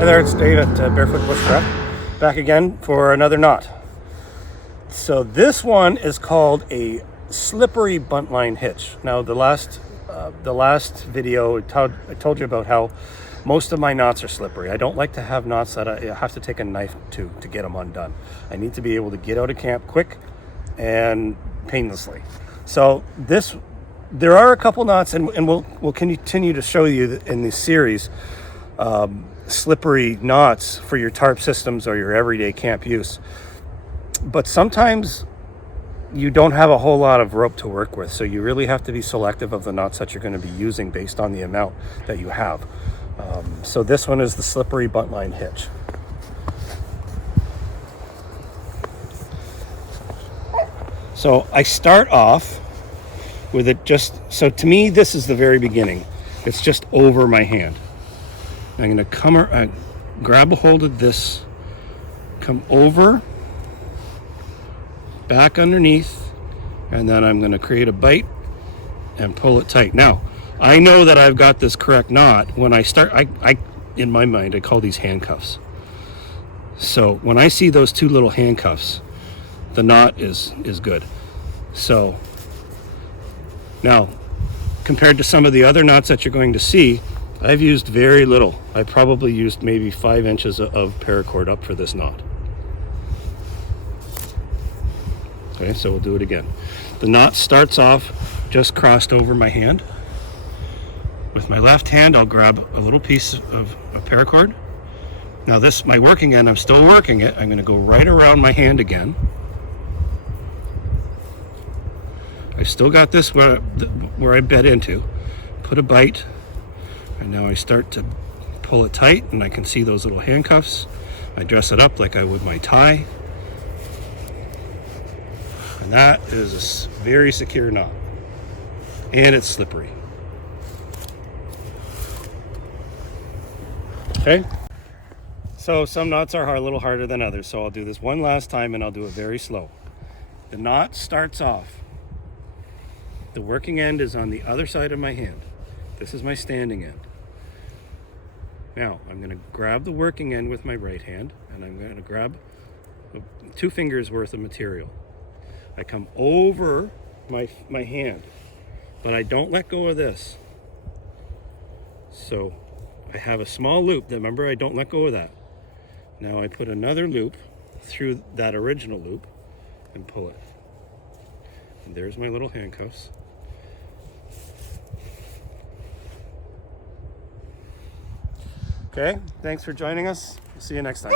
Hi there, it's Dave at Barefoot Bushcraft, back again for another knot. So this one is called a Slippery Buntline Hitch. Now the last video I told you about how most of my knots are slippery. I don't like to have knots that I have to take a knife to get them undone. I need to be able to get out of camp quick and painlessly. So there are a couple knots, and we'll continue to show you in this series slippery knots for your tarp systems or your everyday camp use. But sometimes you don't have a whole lot of rope to work with, so you really have to be selective of the knots that you're going to be using based on the amount that you have. So this one is the Slippery Buntline Hitch. So I start off with it so to me this is the very beginning. It's just over my hand. I'm going to grab a hold of this, come over, back underneath, and then I'm going to create a bite and pull it tight. Now, I know that I've got this correct knot. When I start, I in my mind, I call these handcuffs. So when I see those two little handcuffs, the knot is good. So now, compared to some of the other knots that you're going to see, I've used very little. I probably used maybe 5 inches of paracord up for this knot. Okay, so we'll do it again. The knot starts off just crossed over my hand. With my left hand, I'll grab a little piece of paracord. Now this, my working end, I'm still working it. I'm going to go right around my hand again. I still got this where I bed into. Put a bite, and now I start to pull it tight, and I can see those little handcuffs. I dress it up like I would my tie. And that is a very secure knot. And it's slippery. Okay? So some knots are a little harder than others, so I'll do this one last time and I'll do it very slow. The knot starts off. The working end is on the other side of my hand. This is my standing end. Now, I'm going to grab the working end with my right hand, and I'm going to grab 2 fingers worth of material. I come over my hand, but I don't let go of this. So I have a small loop. Remember, I don't let go of that. Now I put another loop through that original loop and pull it. And there's my little handcuffs. Okay, thanks for joining us. See you next time.